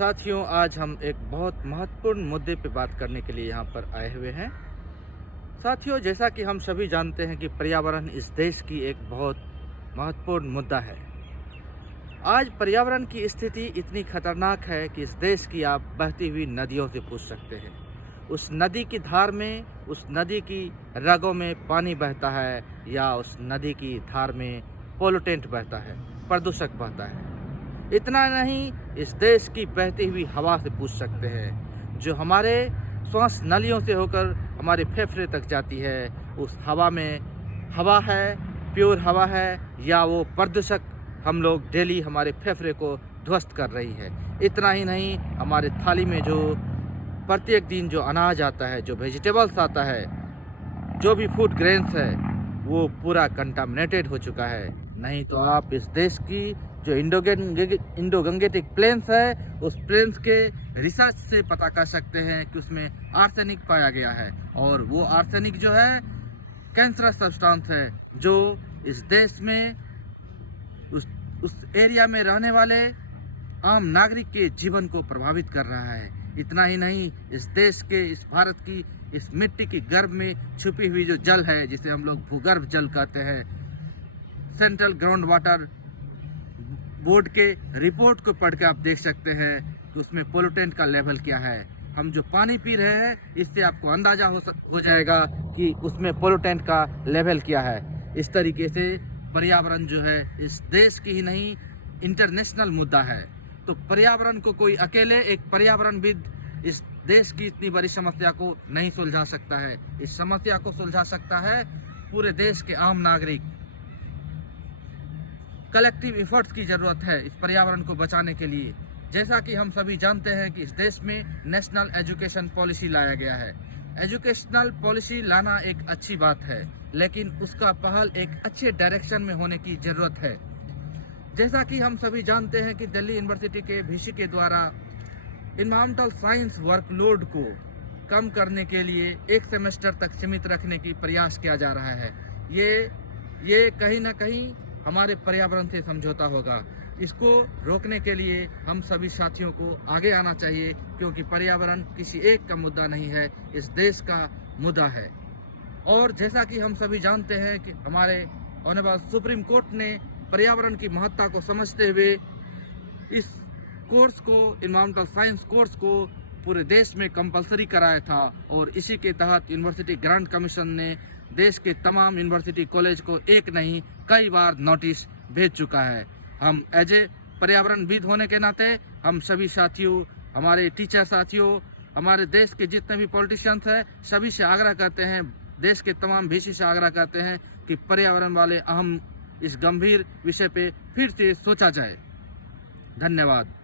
साथियों, आज हम एक बहुत महत्वपूर्ण मुद्दे पे बात करने के लिए यहाँ पर आए हुए हैं। साथियों, जैसा कि हम सभी जानते हैं कि पर्यावरण इस देश की एक बहुत महत्वपूर्ण मुद्दा है। आज पर्यावरण की स्थिति इतनी खतरनाक है कि इस देश की आप बहती हुई नदियों से पूछ सकते हैं। उस नदी की धार में, उस नदी की रगों में पानी बहता है या उस नदी की धार में पोल्यूटेंट बहता है, प्रदूषक बहता है। इतना नहीं, इस देश की बहती हुई हवा से पूछ सकते हैं, जो हमारे श्वास नलियों से होकर हमारे फेफड़े तक जाती है। उस हवा में हवा है, प्योर हवा है, या वो प्रदूषक हम लोग डेली हमारे फेफड़े को ध्वस्त कर रही है। इतना ही नहीं, हमारे थाली में जो प्रत्येक दिन जो अनाज आता है, जो वेजिटेबल्स आता है, जो भी फूड ग्रेन्स है, वो पूरा कंटामिनेटेड हो चुका है। नहीं तो आप इस देश की जो इंडो गंगेटिक प्लेन्स है, उस प्लेन्स के रिसर्च से पता कर सकते हैं कि उसमें आर्सेनिक पाया गया है, और वो आर्सेनिक जो है कैंसरस सब्सटेंस है, जो इस देश में उस एरिया में रहने वाले आम नागरिक के जीवन को प्रभावित कर रहा है। इतना ही नहीं, इस देश के, इस भारत की इस मिट्टी की गर्भ में छुपी हुई जो जल है, जिसे हम लोग भूगर्भ जल कहते हैं, सेंट्रल ग्राउंड वाटर बोर्ड के रिपोर्ट को पढ़ के आप देख सकते हैं कि उसमें पोल्यूटेंट का लेवल क्या है। हम जो पानी पी रहे हैं, इससे आपको अंदाजा हो जाएगा कि उसमें पोल्यूटेंट का लेवल क्या है। इस तरीके से पर्यावरण जो है इस देश की ही नहीं, इंटरनेशनल मुद्दा है। तो पर्यावरण को कोई अकेले एक पर्यावरणविद इस देश की इतनी बड़ी समस्या को नहीं सुलझा सकता है। इस समस्या को सुलझा सकता है पूरे देश के आम नागरिक। कलेक्टिव एफर्ट्स की ज़रूरत है इस पर्यावरण को बचाने के लिए। जैसा कि हम सभी जानते हैं कि इस देश में नेशनल एजुकेशन पॉलिसी लाया गया है। एजुकेशनल पॉलिसी लाना एक अच्छी बात है, लेकिन उसका पहल एक अच्छे डायरेक्शन में होने की ज़रूरत है। जैसा कि हम सभी जानते हैं कि दिल्ली यूनिवर्सिटी के वीसी के द्वारा इन्वायरमेंटल साइंस वर्कलोड को कम करने के लिए एक सेमेस्टर तक सीमित रखने की प्रयास किया जा रहा है। ये कहीं ना कहीं हमारे पर्यावरण से समझौता होगा। इसको रोकने के लिए हम सभी साथियों को आगे आना चाहिए, क्योंकि पर्यावरण किसी एक का मुद्दा नहीं है, इस देश का मुद्दा है। और जैसा कि हम सभी जानते हैं कि हमारे ऑनरेबल सुप्रीम कोर्ट ने पर्यावरण की महत्ता को समझते हुए इस कोर्स को, इन्वायरमेंटल साइंस कोर्स को पूरे देश में कंपलसरी कराया था, और इसी के तहत यूनिवर्सिटी ग्रांट कमीशन ने देश के तमाम यूनिवर्सिटी कॉलेज को एक नहीं कई बार नोटिस भेज चुका है। हम एज ए पर्यावरणविद होने के नाते हम सभी साथियों, हमारे टीचर साथियों, हमारे देश के जितने भी पॉलिटिशियंस हैं, सभी से आग्रह करते हैं, देश के तमाम वीसी से आग्रह करते हैं कि पर्यावरण वाले अहम इस गंभीर विषय पे फिर से सोचा जाए। धन्यवाद।